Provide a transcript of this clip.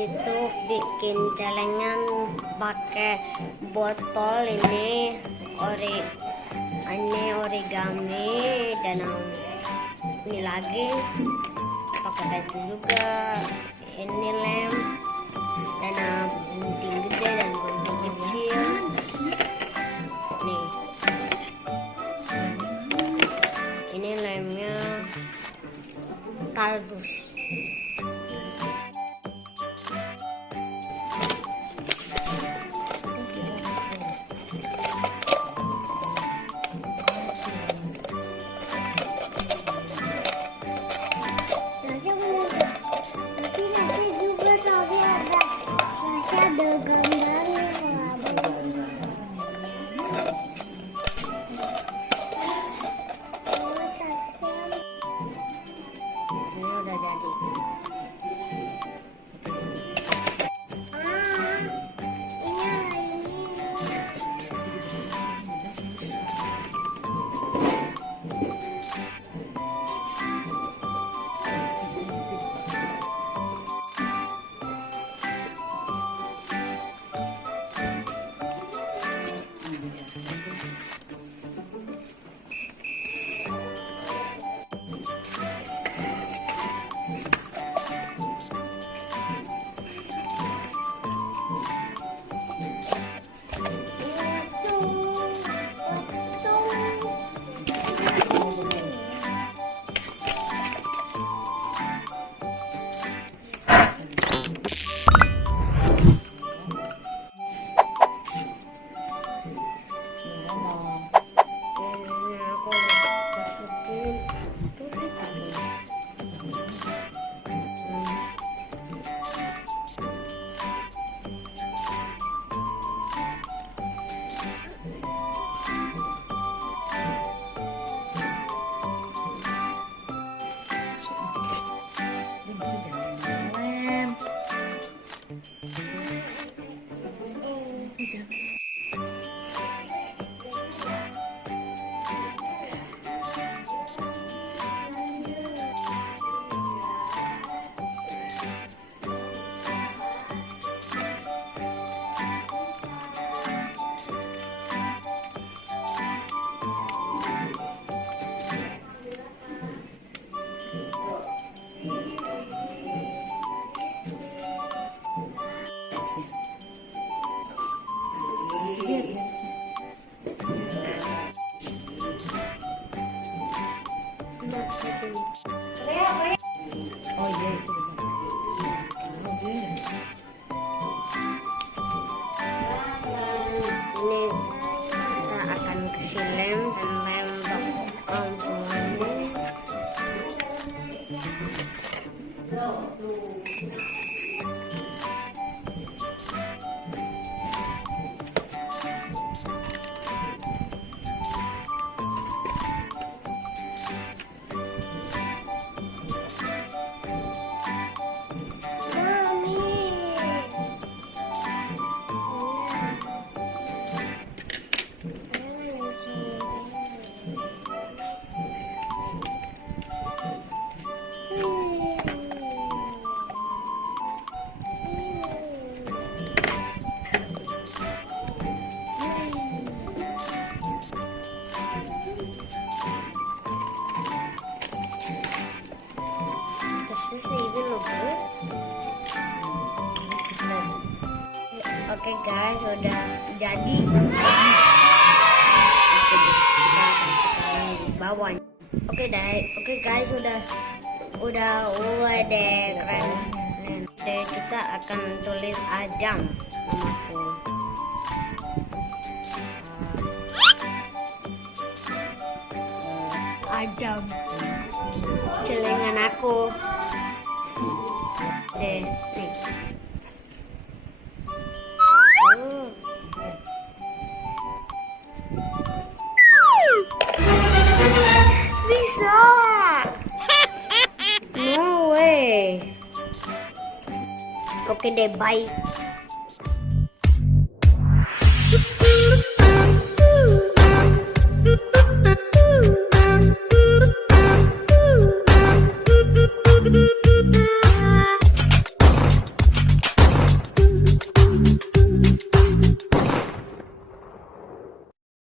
itu bikin celengan pakai botol. Ini origami, dan ini lagi pakai baju juga. Ini lem, dan gunting gede dan gunting kecil. Nih, ini lemnya kardus. Oh iya itu. Ini kita akan kasih lem dan lem semuanya. Oke guys, udah jadi. Kita sekarang di bawah. Oke guys, udah deh, keren. Nanti kita akan tulis Adam namaku. Adam, celengan aku. Deh, nih. Bisa. No way. Oke deh, bye.